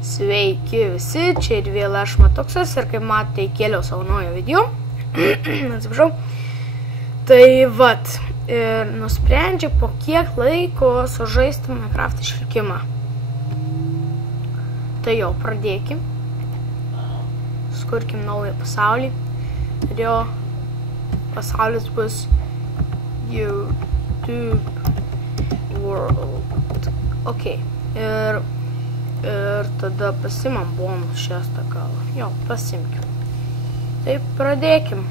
Sveiki visi, čia ir vėl aš Matoksas ir kaip matai kėliau savo naują video. Atsiprašau. Tai vat, ir nusprendžiau po kiek laiko sužaisti Minecraft išlikimą. Tai jau pradėkim. Skurkim naują pasaulį. Ir jo pasaulis bus YouTube World. Ok. Ir tada pasimam bonus šestą galą. Jo, pasimkim. Taip, pradėkim.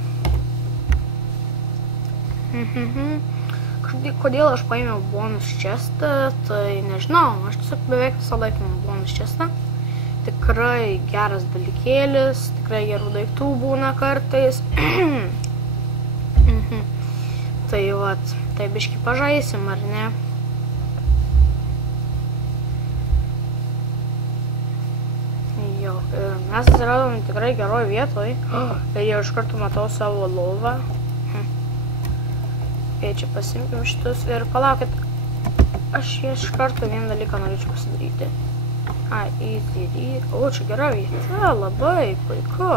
Kodėl aš paėmiau bonus šestą, tai nežinau. Aš tiesiog beveik visą laiką imu bonus šestą. Tikrai geras dalykėlis, tikrai gerų daiktų būna kartais. Tai vat, tai biškį pažaisim, ar ne? Jo, ir mes atsiradom tikrai geroj vietoj. Ir jau iš karto matau savo lovą. Ir čia pasimkim šitus ir palaukit. Aš iš karto vieną dalyką norėčiau pasidaryti. Easy. O, čia gera vieta, labai puiku.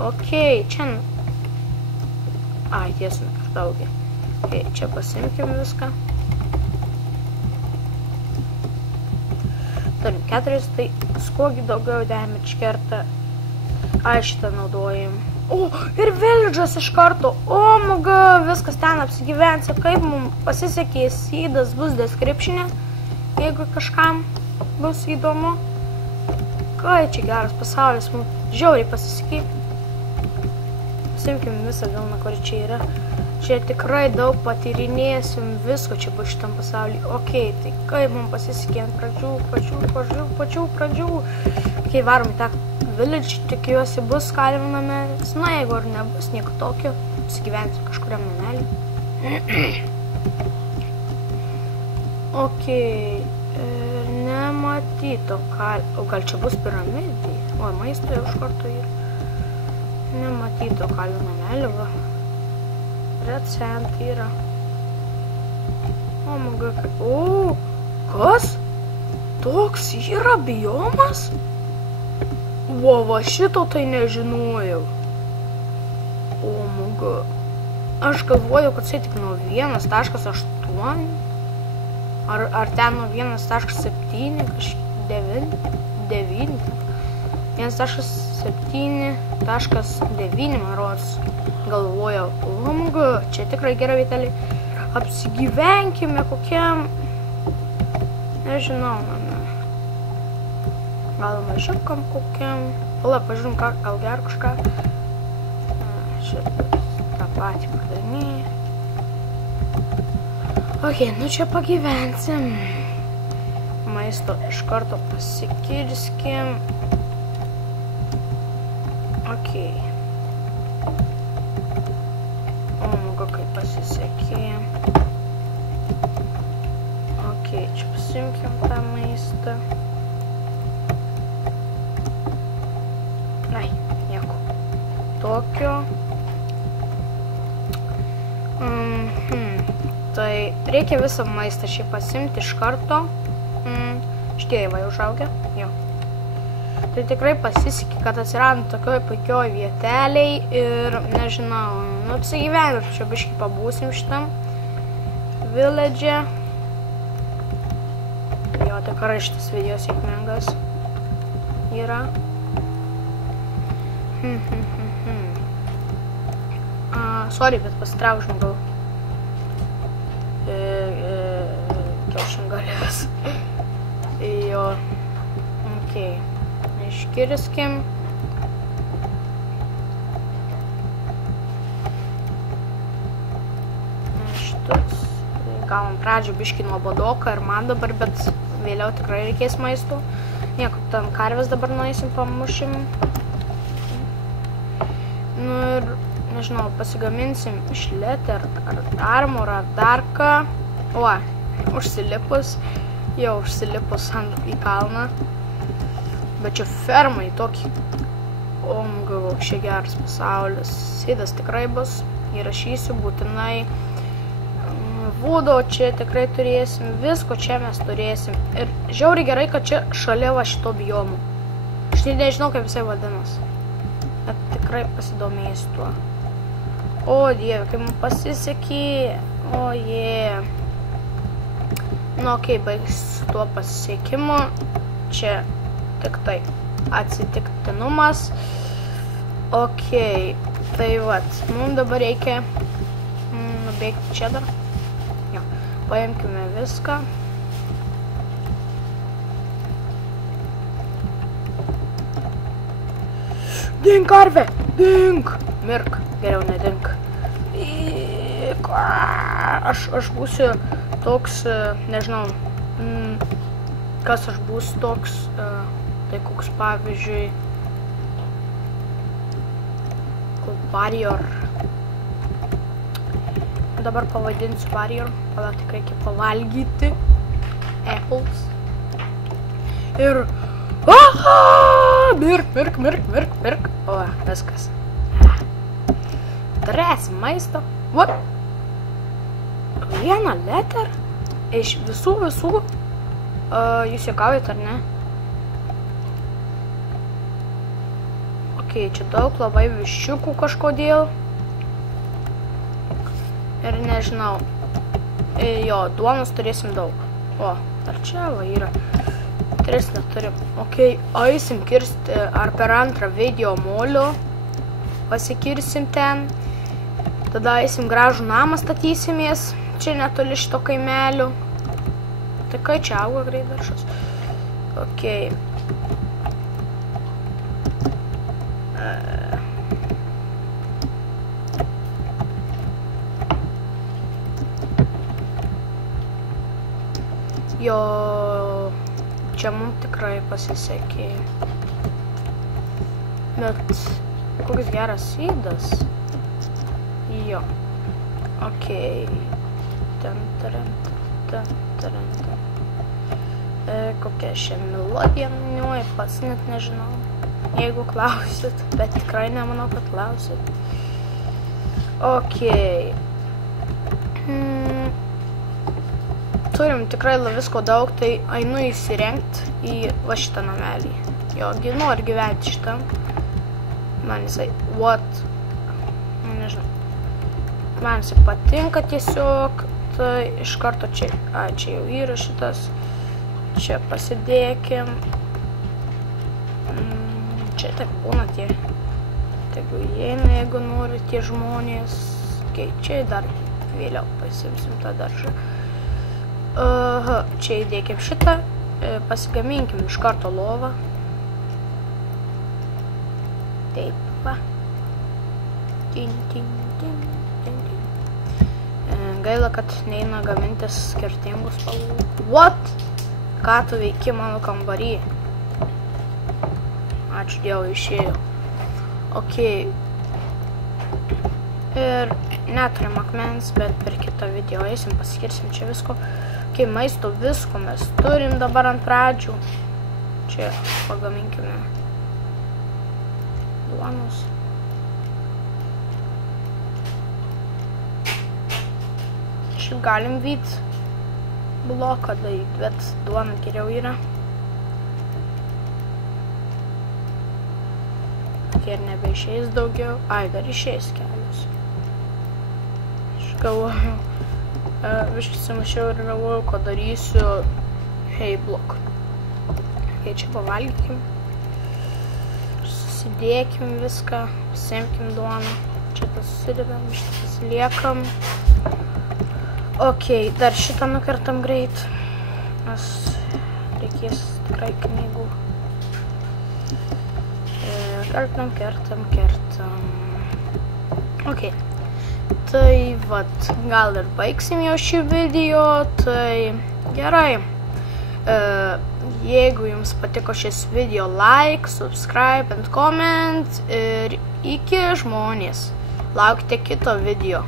Ok, čia... tiesa, ne per daugį. Ok, čia pasimkim viską. Turim 4, tai skogi daugiau damage kerta. Šitą naudojim. O, ir village'as iš karto. O, maga, viskas ten apsigyvens. Kaip mums pasisekė, seedas bus description'e, jeigu kažkam bus įdomu. Ką čia geras pasaulis, mums žiauriai pasisekė. Pasimkim visą vilną, kur čia yra. Čia tikrai daug patyrinėsim visko čia bus šitam pasaulyje. Ok, tai kaip mums pasisekė ant pačių pradžių. Ok, varom į tą village, tikiuosi bus kalviname. Na, jeigu ar nebus nieko tokio, apsigyvensim kažkuriam namelį. Ok, nematyto o gal čia bus piramidė? O, maisto jau iš karto yra. Nematyto kalvio namelį, va. Red sand yra. O, maga, o, kas? Toks yra biomas? Va, šito tai nežinojau. O, maga. Aš galvoju, kad tai tik nuo 1.8. Ar ten nuo 1.7, 9. 1.7.9, man rodos. Galvojau, maga, čia tikrai gera vietelė. Apsigyvenkime kokiam, nežinau, gal mažiukam kokiam. Pala, pažiūrim, gal ger kažką. Šitą tą patį padarnį. Ok, nu čia pagyvensim. Maisto iš karto pasikirskim. Ok. Kaip pasisekė. Ok, čia pasimkim tą maistą. Nieko. Tokio. Tai reikia visą maistą šį pasimti iš karto. Šitie va užaugę. Jo. Tai tikrai pasisekė, kad atsirado tokioj puikioj vieteliai ir, nežinau, apsigyvenę, čia biškį pabūsim šitam village'e. Jo, tikrai šitas video sėkmingas yra. Sorry, bet pasitrauk žmogau. Kiaušingalės. Jo, ok. Iškirskim. Šitus. Gavom pradžių biškį nuobodoką ir man dabar, bet vėliau tikrai reikės maisto. Nieko, ten karvės dabar nueisim, pamušim. Nu ir, nežinau, pasigaminsim iš letter ar armor ar dar ką. O, užsilipus. Jau užsilipus į kalną. Bet čia fermai tokį. O, gavau, šia geras pasaulis. Seedas tikrai bus. Įrašysiu būtinai. Vudo čia tikrai turėsim, visko čia mes turėsim. Ir žiauriai gerai, kad čia šalia va šito biomu. Aš nežinau, kaip visai vadinasi. Bet tikrai pasidomėjus tuo. O dieve, kaip man pasisekė. O jie. Nu, okei, baigs tuo pasisekimu. Čia tik tai atsitiktinumas. Okei, tai vat, mums dabar reikia nubėgti čia dar. Jo, paimkime viską. Dink, karvė! Dink! Mirk, geriau nedink. Aš būsiu toks, nežinau, kas aš būsiu toks, tai koks pavyzdžiui, Warrior. Dabar pavadinsiu Warrior, tada tik reikia pavalgyti apples. Ir mirk. O, viskas. Turėsim maisto. What? Vieną letter? Iš visų. Jūs juokaujat, ar ne? Okei, čia daug labai viščiukų kažkodėl. Ir nežinau. Jo, duonos turėsim daug. O, ar čia va yra? 3 neturim. Okei, eisim kirsti ar per antrą video molio. Pasikirsim ten. Tada eisim gražų namą statysimės. Čia netoli šito kaimelio. Tai kai čia auga greidaršas. Okei. Jo, čia mums tikrai pasisekė. Bet koks geras įdas. Jo. Okei. Kokia šia melodija niuoja, pats net nežinau. Jeigu klausit, bet tikrai nemanau, kad klausit. Okei. Turim tikrai visko daug, tai einu įsirengti į va šitą namelį. Jo, noriu gyventi šitam. Man jisai, what? Nežinau. Man jisai patinka tiesiog. Tai iš karto čia, čia jau yra šitas. Čia pasidėkim. Čia taip būna tie. Tegu įeina, jeigu nori tie žmonės. Okay, čia dar vėliau pasimsim tą daržą. Čia įdėkim šitą. Pasigaminkim iš karto lovą. Taip, va. Gaila, kad neina gamintis skirtingus spalvų. What? Ką tu veiki mano kambarį? Ačiū Dievui, išėjau. Okei. Ir neturim akmens, bet per kitą video eisim, paskirsim čia visko. Okei, maisto visko mes turim dabar ant pradžių. Čia pagaminkime duonos. Šiaip galim vyt bloką daryti, bet duona geriau yra. Ir nebeišeis daugiau. Ai, dar išeis kelius. Aš galvoju, biškai sumašiau ir galvoju, ko darysiu hay block. Okay, čia pavalgykim. Susidėkim viską, pasimkim duoną. Čia tas susidedam, šitą pasiliekam. Okei, dar šitą nukertam greit, nes reikės tikrai knygų. Kertam. Okei, tai vat, gal ir baigsim jau šį video, tai gerai. Jeigu jums patiko šis video, like, subscribe and comment ir iki žmonės. Laukite kito video.